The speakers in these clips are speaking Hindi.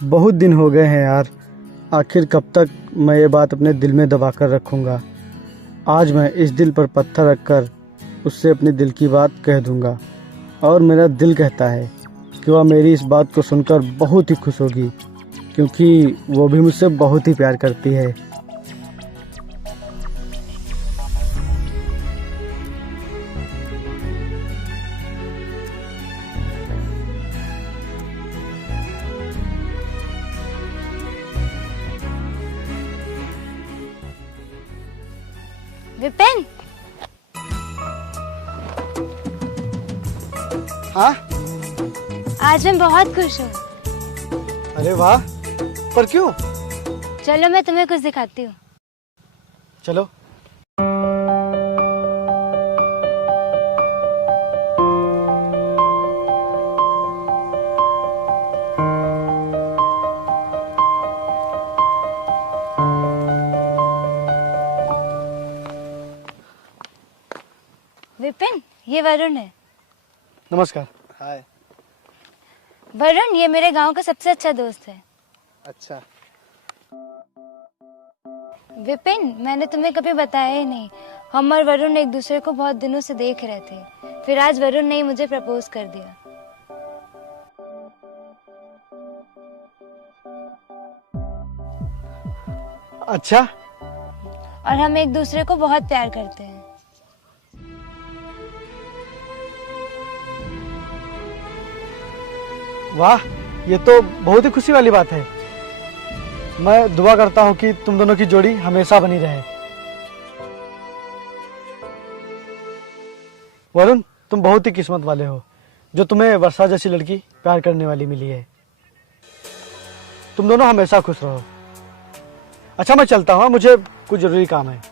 बहुत दिन हो गए हैं यार। आखिर कब तक मैं ये बात अपने दिल में दबा कर रखूँगा। आज मैं इस दिल पर पत्थर रखकर उससे अपने दिल की बात कह दूँगा। और मेरा दिल कहता है कि वह मेरी इस बात को सुनकर बहुत ही खुश होगी, क्योंकि वो भी मुझसे बहुत ही प्यार करती है। विपिन। हाँ? आज मैं बहुत खुश हूँ। अरे वाह, पर क्यों? चलो मैं तुम्हें कुछ दिखाती हूँ। चलो। विपिन, ये वरुण है। नमस्कार। हाय। वरुण, ये मेरे गांव का सबसे अच्छा दोस्त है। अच्छा। विपिन, मैंने तुम्हें कभी बताया ही नहीं। हम और वरुण एक दूसरे को बहुत दिनों से देख रहे थे, फिर आज वरुण ने ही मुझे प्रपोज कर दिया। अच्छा। और हम एक दूसरे को बहुत प्यार करते हैं। वाह, ये तो बहुत ही खुशी वाली बात है। मैं दुआ करता हूँ कि तुम दोनों की जोड़ी हमेशा बनी रहे। वरुण, तुम बहुत ही किस्मत वाले हो जो तुम्हें वर्षा जैसी लड़की प्यार करने वाली मिली है। तुम दोनों हमेशा खुश रहो। अच्छा, मैं चलता हूँ, मुझे कुछ जरूरी काम है।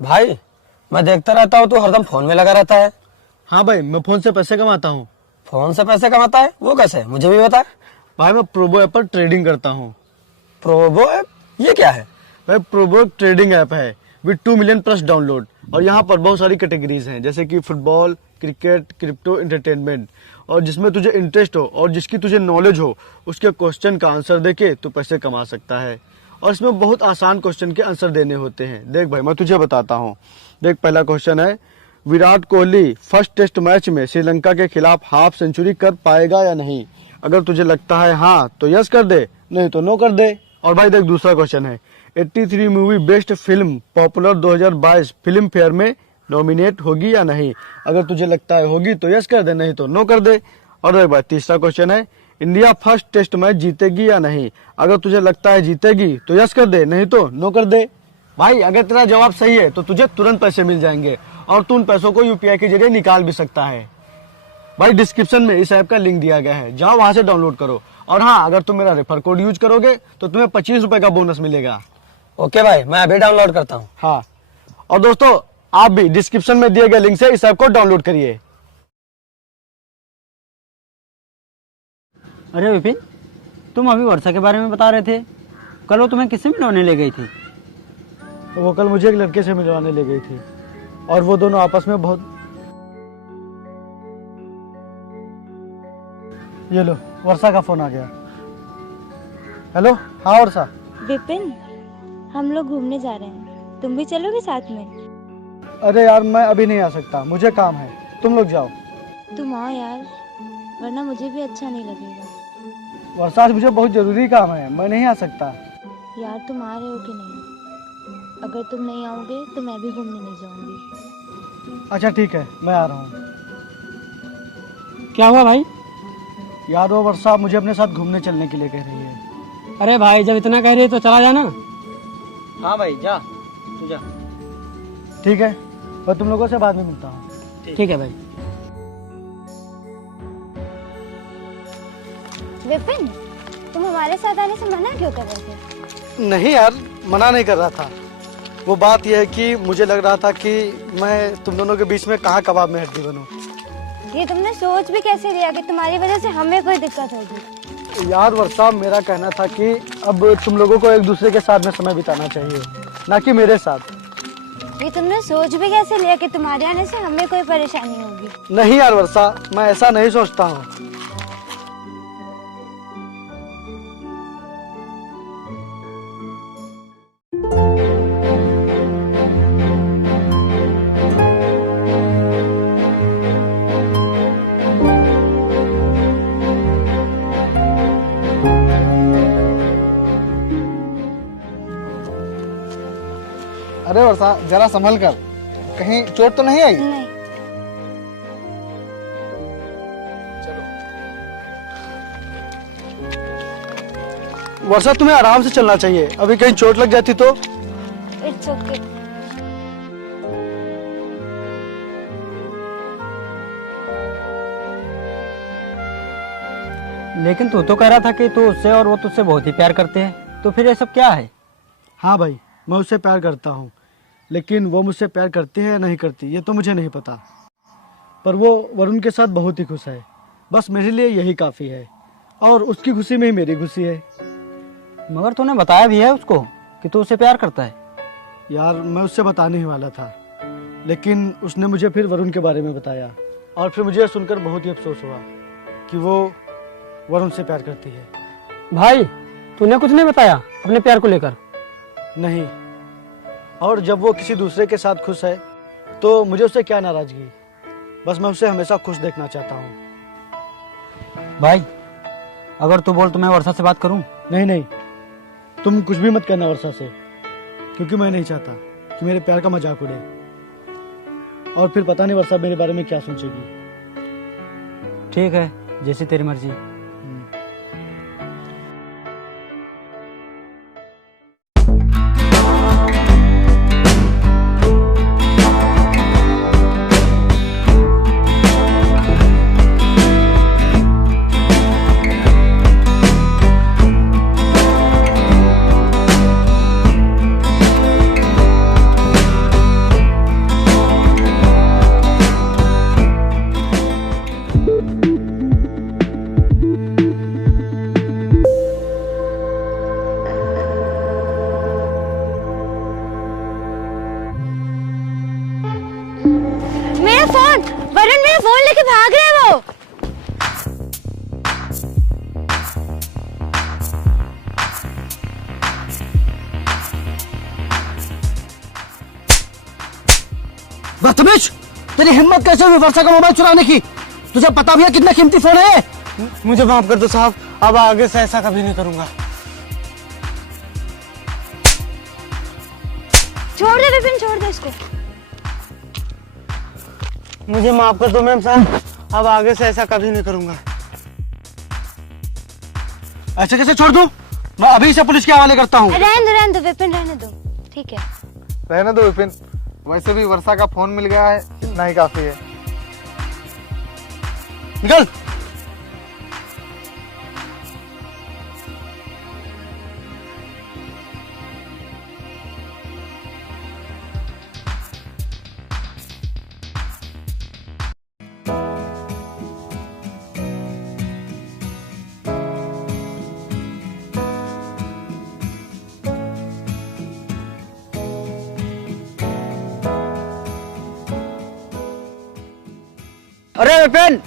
भाई, मैं देखता रहता हूँ तू हरदम फोन में लगा रहता है। हाँ भाई, मैं फोन से पैसे कमाता हूँ। फोन से पैसे कमाता है? वो कैसे, मुझे भी बता। भाई, मैं प्रोबो ऐप पर ट्रेडिंग करता हूँ। प्रोबो ऐप? ये क्या है? भाई, प्रोबो एक ट्रेडिंग ऐप है विद 2 मिलियन प्लस डाउनलोड। और यहाँ पर बहुत सारी कैटेगरीज हैं, जैसे कि फुटबॉल, क्रिकेट, क्रिप्टो, एंटरटेनमेंट। और जिसमें तुझे इंटरेस्ट हो और जिसकी तुझे नॉलेज हो, उसके क्वेश्चन का आंसर देके तू पैसे कमा सकता है। और इसमें बहुत आसान क्वेश्चन के आंसर देने होते हैं। देख भाई, मैं तुझे बताता हूँ। देख, पहला क्वेश्चन है, Virat Kohli first test match में श्रीलंका के खिलाफ हाफ सेंचुरी कर पाएगा या नहीं? अगर तुझे लगता है हाँ तो यस कर दे, नहीं तो नो कर दे। और भाई देख, दूसरा क्वेश्चन है, 83 movie best film popular 2022 film fair में नॉमिनेट होगी या नहीं? अगर तुझे लगता है होगी तो यस कर दे, नहीं तो नो कर दे। और देख भाई, तीसरा क्वेश्चन है, इंडिया फर्स्ट टेस्ट मैच जीतेगी या नहीं? अगर तुझे लगता है जीतेगी तो यस कर दे, नहीं तो नो कर दे। भाई, अगर तेरा जवाब सही है तो तुझे तुरंत पैसे मिल जाएंगे और तू उन पैसों को यूपीआई के जरिए निकाल भी सकता है। भाई, डिस्क्रिप्शन में इस ऐप का लिंक दिया गया है, जाओ वहां से डाउनलोड करो। और हाँ, अगर तुम मेरा रेफर कोड यूज करोगे तो तुम्हें 25 रुपए का बोनस मिलेगा। ओके भाई, मैं अभी डाउनलोड करता हूँ। हाँ, और दोस्तों, आप भी डिस्क्रिप्शन में दिए गए लिंक से इस ऐप को डाउनलोड करिए। अरे विपिन, तुम अभी वर्षा के बारे में बता रहे थे। कल वो तुम्हें किससे मिलवाने ले गई थी? वो कल मुझे एक लड़के से मिलवाने ले गई थी और वो दोनों आपस में बहुत। ये लो, वर्षा का फोन आ गया। हेलो। हाँ वर्षा। विपिन, हम लोग घूमने जा रहे हैं, तुम भी चलोगे साथ में? अरे यार, मैं अभी नहीं आ सकता, मुझे काम है, तुम लोग जाओ। तुम आओ यार, वरना मुझे भी अच्छा नहीं लगेगा। वर्षा, आज मुझे बहुत जरूरी काम है, मैं नहीं आ सकता। यार, तुम आ रहे हो कि नहीं? अगर तुम नहीं आओगे तो मैं भी घूमने नहीं जाऊंगी। अच्छा ठीक है, मैं आ रहा हूँ। क्या हुआ भाई? यार, वो वर्षा मुझे अपने साथ घूमने चलने के लिए कह रही है। अरे भाई, जब इतना कह रही है तो चला जाना। हाँ भाई, जा तू जा। ठीक है, मैं तुम लोगों से बाद में मिलता हूँ। ठीक है भाई। विपिन, तुम हमारे साथ आने से मना क्यों कर रहे थे? नहीं यार, मना नहीं कर रहा था। वो बात यह है कि मुझे लग रहा था कि मैं तुम दोनों के बीच में कहाँ कबाब में हड्डी बनूं। ये तुमने सोच भी कैसे लिया कि तुम्हारी वजह से हमें कोई दिक्कत होगी? यार वर्षा, मेरा कहना था कि अब तुम लोगों को एक दूसरे के साथ में समय बिताना चाहिए, ना कि मेरे साथ। ये तुमने सोच भी कैसे लिया कि तुम्हारे आने से हमें कोई परेशानी होगी? नहीं यार वर्षा, मैं ऐसा नहीं सोचता हूँ। अरे वर्षा, जरा संभल कर, कहीं चोट तो नहीं आई? नहीं। वर्षा, तुम्हें आराम से चलना चाहिए, अभी कहीं चोट लग जाती तो। It's okay. लेकिन तू तो कह रहा था कि तू उससे और वो तुझसे बहुत ही प्यार करते हैं, तो फिर ये सब क्या है? हाँ भाई, मैं उससे प्यार करता हूँ, लेकिन वो मुझसे प्यार करती है या नहीं करती ये तो मुझे नहीं पता। पर वो वरुण के साथ बहुत ही खुश है, बस मेरे लिए यही काफ़ी है, और उसकी खुशी में ही मेरी खुशी है। मगर तूने बताया भी है उसको कि तू उससे प्यार करता है। यार, मैं उससे बताने ही वाला था, लेकिन उसने मुझे फिर वरुण के बारे में बताया, और फिर मुझे सुनकर बहुत ही अफसोस हुआ कि वो वरुण से प्यार करती है। भाई, तूने कुछ नहीं बताया अपने प्यार को लेकर? नहीं, और जब वो किसी दूसरे के साथ खुश है तो मुझे उससे क्या नाराजगी, बस मैं उसे हमेशा खुश देखना चाहता हूँ। भाई, अगर तू बोल तो मैं वर्षा से बात करूं। नहीं नहीं, तुम कुछ भी मत करना वर्षा से, क्योंकि मैं नहीं चाहता कि मेरे प्यार का मजाक उड़े, और फिर पता नहीं वर्षा मेरे बारे में क्या सोचेगी। ठीक है, जैसी तेरी मर्जी। मेरा फोन! वरुण मेरा फोन लेके भाग रहा है वो। बदतमीज, तेरी हिम्मत कैसे हुई वर्षा का मोबाइल चुराने की? तुझे पता भी है कितना कीमती फोन है? मुझे माफ कर दो साहब, अब आगे से ऐसा कभी नहीं करूंगा। छोड़ दे विपिन, छोड़ दे इसको। मुझे माफ कर दो मैम साहब, अब आगे से ऐसा कभी नहीं करूंगा। ऐसे कैसे छोड़ दूं? मैं अभी से पुलिस के हवाले करता हूँ। रहने दो विपिन, रहने दो, ठीक है। रहने दो विपिन, वैसे भी वर्षा का फोन मिल गया है, इतना ही काफी है। निकल। अरे विपिन,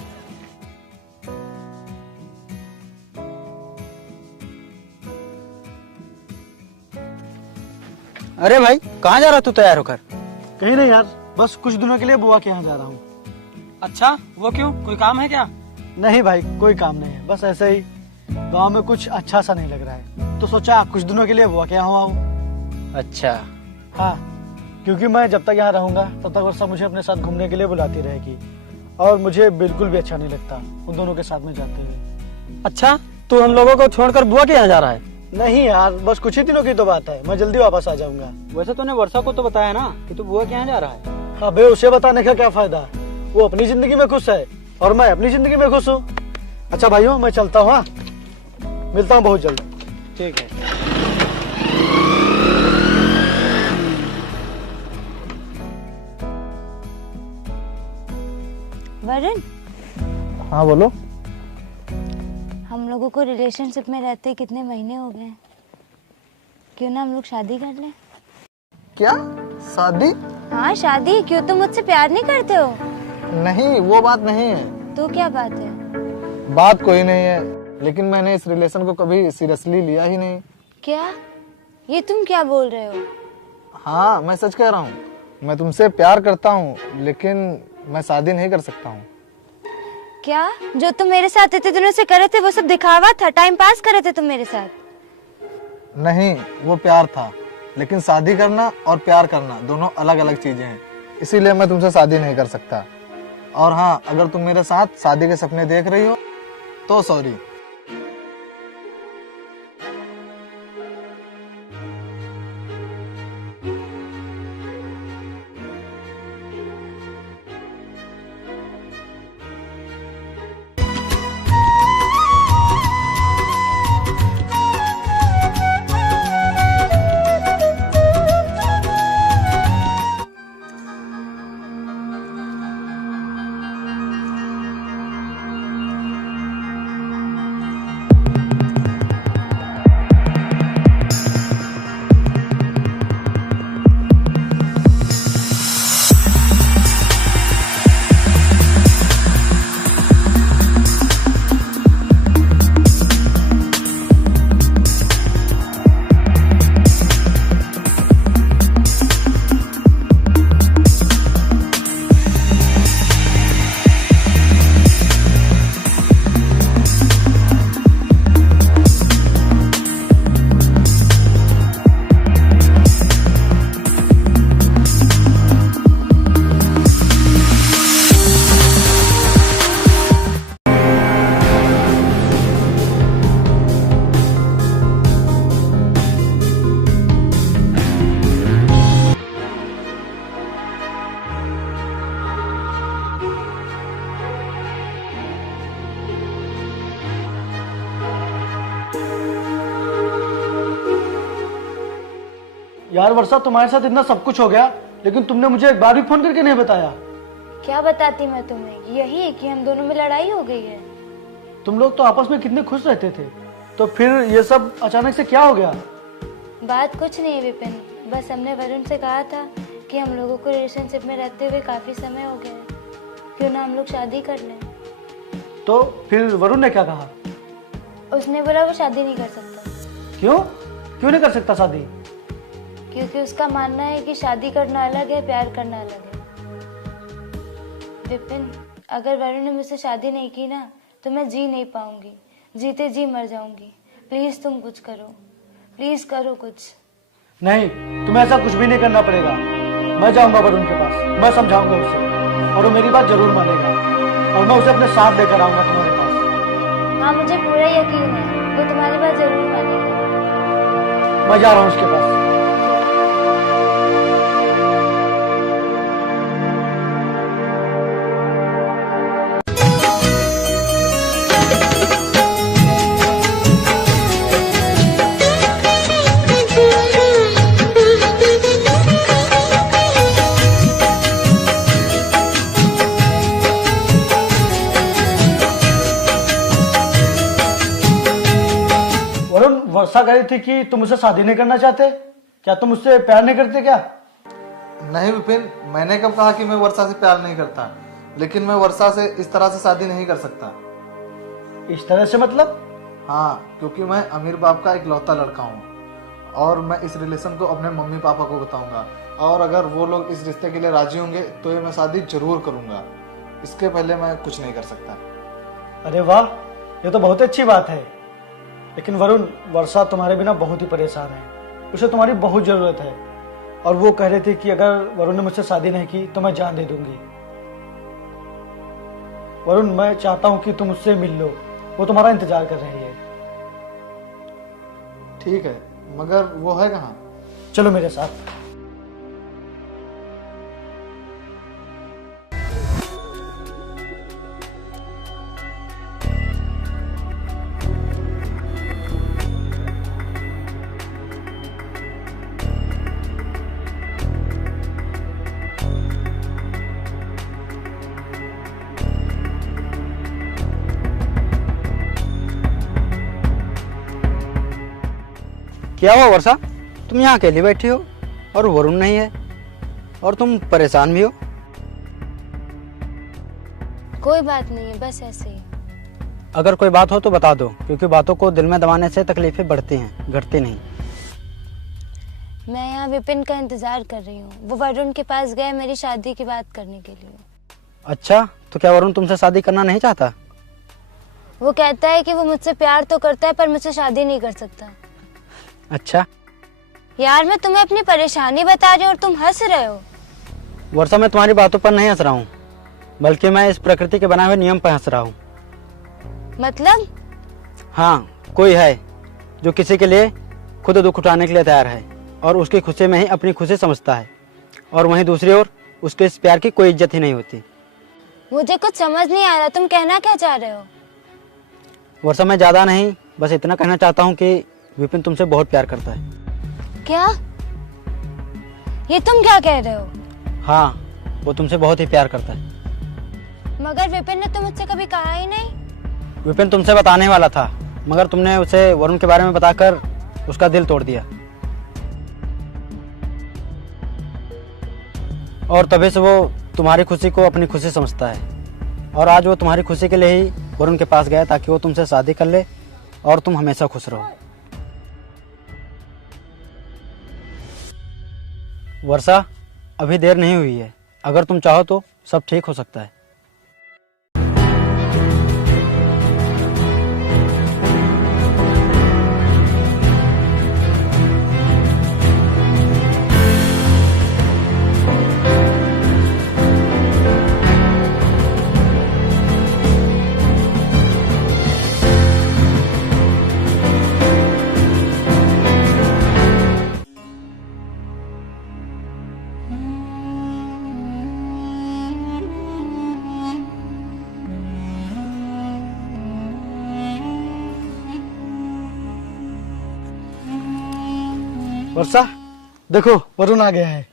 अरे भाई, कहाँ जा रहा तू तैयार होकर? कहीं नहीं यार, बस कुछ दिनों के लिए बुआ के यहाँ जा रहा हूँ। अच्छा, वो क्यों? कोई काम है क्या? नहीं भाई, कोई काम नहीं है, बस ऐसे ही। गांव में कुछ अच्छा सा नहीं लग रहा है, तो सोचा कुछ दिनों के लिए बुआ के यहाँ आऊँ। अच्छा। हाँ, क्योंकि मैं जब तक यहाँ रहूंगा तब तक वर्षा मुझे अपने साथ घूमने के लिए बुलाती रहेगी, और मुझे बिल्कुल भी अच्छा नहीं लगता उन दोनों के साथ में जाते हुए। अच्छा, तू हम लोगों को छोड़कर बुआ के यहाँ जा रहा है? नहीं यार, बस कुछ ही दिनों की तो बात है, मैं जल्दी वापस आ जाऊंगा। वैसे तूने वर्षा को तो बताया ना कि तू बुआ के यहाँ जा रहा है। हाँ बे, उसे बताने का क्या फायदा? वो अपनी जिंदगी में खुश है और मैं अपनी जिंदगी में खुश हूँ। अच्छा भाइयों, मैं चलता हूँ, हाँ? मिलता हूँ बहुत जल्द। ठीक है। वरुण, हाँ बोलो। हम लोगों को रिलेशनशिप में रहते कितने महीने हो गए हैं, क्यों ना हम लोग शादी कर लें? क्या शादी? हाँ शादी, क्यों तुम मुझसे प्यार नहीं करते हो? नहीं, वो बात नहीं है। तो क्या बात है? बात कोई नहीं है, लेकिन मैंने इस रिलेशन को कभी सीरियसली लिया ही नहीं। क्या? ये तुम क्या बोल रहे हो? हाँ, मैं सच कह रहा हूँ। मैं तुमसे प्यार करता हूँ, लेकिन मैं शादी नहीं कर सकता हूँ। क्या जो तुम मेरे साथ इतने दिनों से कर रहे थे वो सब दिखावा था, टाइम पास कर रहे थे तुम मेरे साथ? नहीं, वो प्यार था, लेकिन शादी करना और प्यार करना दोनों अलग अलग चीजें हैं। इसीलिए मैं तुमसे शादी नहीं कर सकता। और हाँ, अगर तुम मेरे साथ शादी के सपने देख रही हो तो सॉरी। यार वर्षा, तुम्हारे साथ इतना सब कुछ हो गया, लेकिन तुमने मुझे एक बार भी फोन करके नहीं बताया। क्या बताती मैं तुम्हें? यही है कि हम दोनों में लड़ाई हो गई है। तुम लोग तो आपस में कितने खुश रहते थे, तो फिर ये सब अचानक से क्या हो गया? बात कुछ नहीं है विपिन, बस हमने वरुण से कहा था कि हम लोगों को रिलेशनशिप में रहते हुए काफी समय हो गया है, क्यों ना हम लोग शादी कर लें। तो फिर वरुण ने क्या कहा? उसने बोला वो शादी नहीं कर सकता। क्यों? क्यों नहीं कर सकता शादी? क्योंकि उसका मानना है कि शादी करना अलग है, प्यार करना अलग है। विपिन, अगर वरुण ने मुझसे शादी नहीं की ना तो मैं जी नहीं पाऊंगी, जीते जी मर जाऊंगी। प्लीज तुम कुछ करो, प्लीज करो कुछ। नहीं, तुम्हें ऐसा कुछ भी नहीं करना पड़ेगा। मैं जाऊंगा वरुण के पास, मैं समझाऊंगा उसे और वो मेरी बात जरूर मानेगा और मैं उसे अपने साथ लेकर आऊंगा तुम्हारे पास। हाँ, मुझे पूरा यकीन है वो तुम्हारी बात जरूर मानेगा। मैं जा रहा हूँ उसके पास। वरुण, वर्षा कह रही थी कि तुम मुझसे शादी नहीं करना चाहते। क्या तुम मुझसे प्यार नहीं करते क्या? नहीं विपिन, मैंने कब कहा कि मैं वर्षा से प्यार नहीं करता, लेकिन मैं वर्षा से इस तरह से शादी नहीं कर सकता। इस तरह से मतलब? हाँ, क्योंकि मैं अमीर बाप का इकलौता लड़का हूँ और मैं इस रिलेशन को अपने मम्मी पापा को बताऊंगा, और अगर वो लोग इस रिश्ते के लिए राजी होंगे तो ये मैं शादी जरूर करूंगा। इसके पहले मैं कुछ नहीं कर सकता। अरे वाह, ये तो बहुत अच्छी बात है। लेकिन वरुण, वर्षा तुम्हारे बिना बहुत ही परेशान है, उसे तुम्हारी बहुत जरूरत है और वो कह रहे थे कि अगर वरुण ने मुझसे शादी नहीं की तो मैं जान दे दूंगी। वरुण, मैं चाहता हूं कि तुम उससे मिल लो, वो तुम्हारा इंतजार कर रही है। ठीक है, मगर वो है कहाँ? चलो मेरे साथ। क्या हुआ वर्षा, तुम यहाँ अकेली बैठी हो और वरुण नहीं है और तुम परेशान भी हो। कोई बात नहीं है, बस ऐसे ही। अगर कोई बात हो तो बता दो, क्योंकि बातों को दिल में दबाने से तकलीफें बढ़ती हैं, घटती नहीं। मैं यहाँ विपिन का इंतजार कर रही हूँ। वो वरुण के पास गए मेरी शादी की बात करने के लिए। अच्छा, तो क्या वरुण तुमसे शादी करना नहीं चाहता? वो कहता है कि वो मुझसे प्यार तो करता है पर मुझसे शादी नहीं कर सकता। अच्छा यार मैं तुम्हें अपनी परेशानी बता रही हूँ और तुम हंस रहे हो। वर्षा, मैं तुम्हारी बातों पर नहीं हंस रहा हूँ, बल्कि मैं इस प्रकृति के बनाए हुए नियम पर हंस रहा हूँ। मतलब? हाँ, कोई है जो किसी के लिए खुद दुख उठाने के लिए तैयार है और उसकी खुशी में ही अपनी खुशी समझता है, और वहीं दूसरी ओर उसके इस प्यार की कोई इज्जत ही नहीं होती। मुझे कुछ समझ नहीं आ रहा, तुम कहना क्या चाह रहे हो? वर्षा, मैं ज्यादा नहीं, बस इतना कहना चाहता हूँ कि विपिन तुमसे बहुत प्यार करता है। क्या? ये तुम क्या कह रहे हो? हाँ, वो तुमसे बहुत ही प्यार करता है। मगर विपिन ने तो मुझसे कभी कहा ही नहीं। विपिन तुमसे बताने वाला था, मगर तुमने उसे वरुण के बारे में बताकर उसका दिल तोड़ दिया, और तभी से वो तुम्हारी खुशी को अपनी खुशी समझता है। और आज वो तुम्हारी खुशी के लिए ही वरुण के पास गया ताकि वो तुमसे शादी कर ले और तुम हमेशा खुश रहो। वर्षा, अभी देर नहीं हुई है, अगर तुम चाहो तो सब ठीक हो सकता है। वर्षा, देखो वरुण आ गया है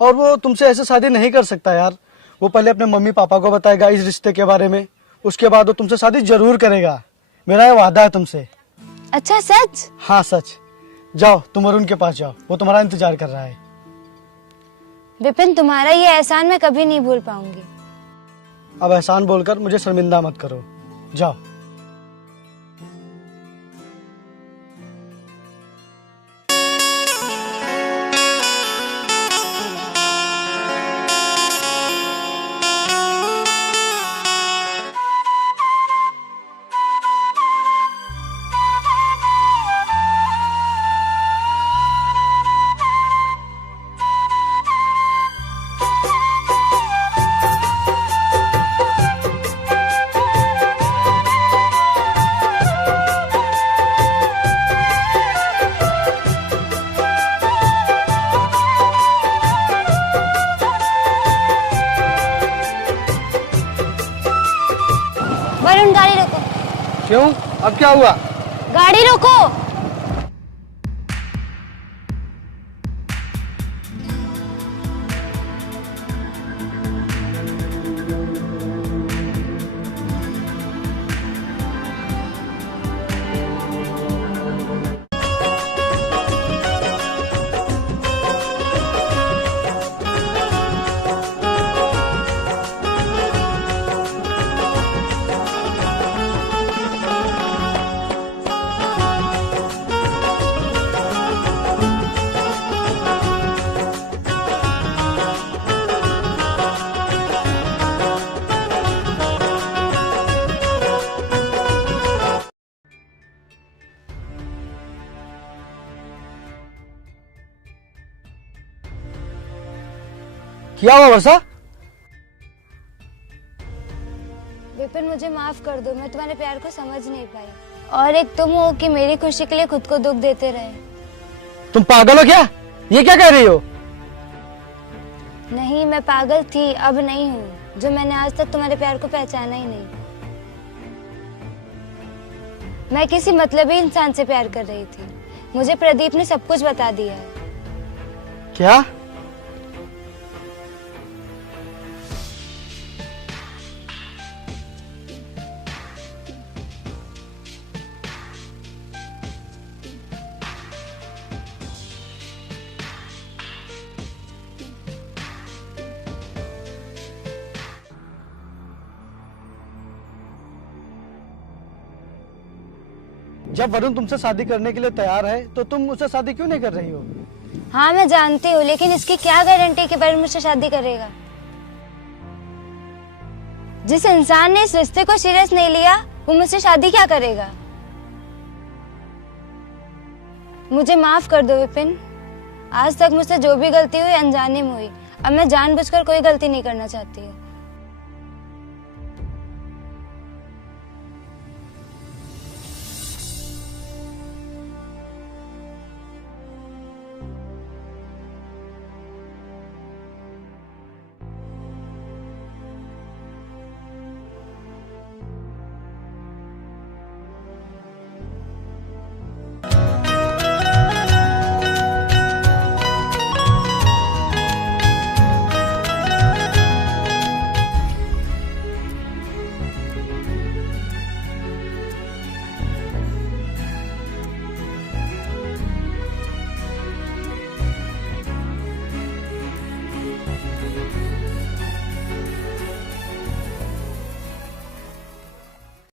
और वो तुमसे ऐसे शादी नहीं कर सकता यार। वो पहले अपने मम्मी पापा को बताएगा इस रिश्ते के बारे में, उसके बाद वो तुमसे शादी जरूर करेगा। मेरा ये वादा है तुमसे। अच्छा सच? हाँ सच। जाओ तुम वरुण के पास जाओ, वो तुम्हारा इंतजार कर रहा है। विपिन, तुम्हारा ये एहसान मैं कभी नहीं भूल पाऊंगी। अब एहसान बोलकर मुझे शर्मिंदा मत करो, जाओ। वरुण, गाड़ी रोको। क्यों? अब क्या हुआ? गाड़ी रोको। क्या हुआ वर्षा? विपिन, मुझे माफ कर दो, मैं तुम्हारे प्यार को समझ नहीं पाई। और एक तुम हो कि मेरी खुशी के लिए खुद को दुख देते रहे। तुम पागल हो क्या? ये क्या कह रही हो? नहीं, मैं पागल थी, अब नहीं हूँ। जो मैंने आज तक तुम्हारे प्यार को पहचाना ही नहीं। मैं किसी मतलबी इंसान से प्यार कर रही थी। मुझे प्रदीप ने सब कुछ बता दिया है। क्या? जब वरुण तुमसे शादी करने के लिए तैयार है तो तुम उससे शादी क्यों नहीं कर रही हो? हाँ मैं जानती हूँ, लेकिन इसकी क्या गारंटी कि वरुण मुझसे शादी करेगा? जिस इंसान ने इस रिश्ते को सीरियस नहीं लिया वो मुझसे शादी क्या करेगा? मुझे माफ कर दो विपिन। आज तक मुझसे जो भी गलती हुई अनजाने में हुई। अब मैं जानबूझकर कोई गलती नहीं करना चाहती हूँ।